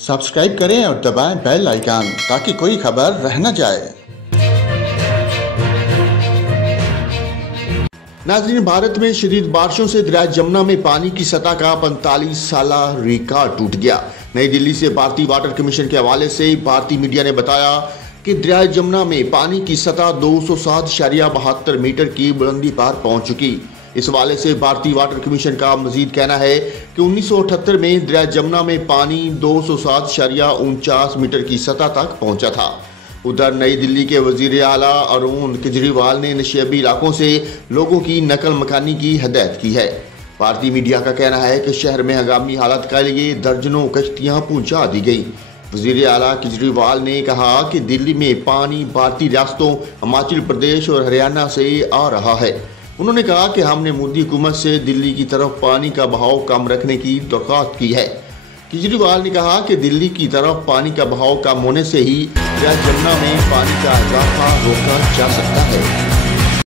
Subscribe करें और दबाएं बेल आइकन ताकि कोई खबर रह न जाए। नाज़रीन, भारत में शदीद बारिशों से दरिया जमुना में पानी की सतह का 45 साला रिकॉर्ड टूट गया। नई दिल्ली से भारतीय वाटर कमीशन के हवाले से भारतीय मीडिया ने बताया कि दरिया जमुना में पानी की सतह 207.72 मीटर की बुलंदी पर पहुंच चुकी। इस हवाले से भारतीय वाटर कमीशन का मजीद कहना है कि 1978 में दरिया जमुना में पानी 207.49 मीटर की सतह तक पहुंचा था। उधर नई दिल्ली के वजीर आला अरविंद केजरीवाल ने नशेबी इलाकों से लोगों की नकल मकानी की हिदायत की है। भारतीय मीडिया का कहना है कि शहर में हंगामी हालत के लिए दर्जनों कश्तियां पहुंचा दी गई। वजीर आला केजरीवाल ने कहा कि दिल्ली में पानी भारतीय रियासतों हिमाचल प्रदेश और हरियाणा से आ रहा है। उन्होंने कहा कि हमने मोदी हुकूमत से दिल्ली की तरफ पानी का बहाव कम रखने की दरख्वास्त की है। केजरीवाल ने कहा कि दिल्ली की तरफ पानी का बहाव कम होने से ही दरिया जमुना में पानी का इजाफा रोका जा सकता है।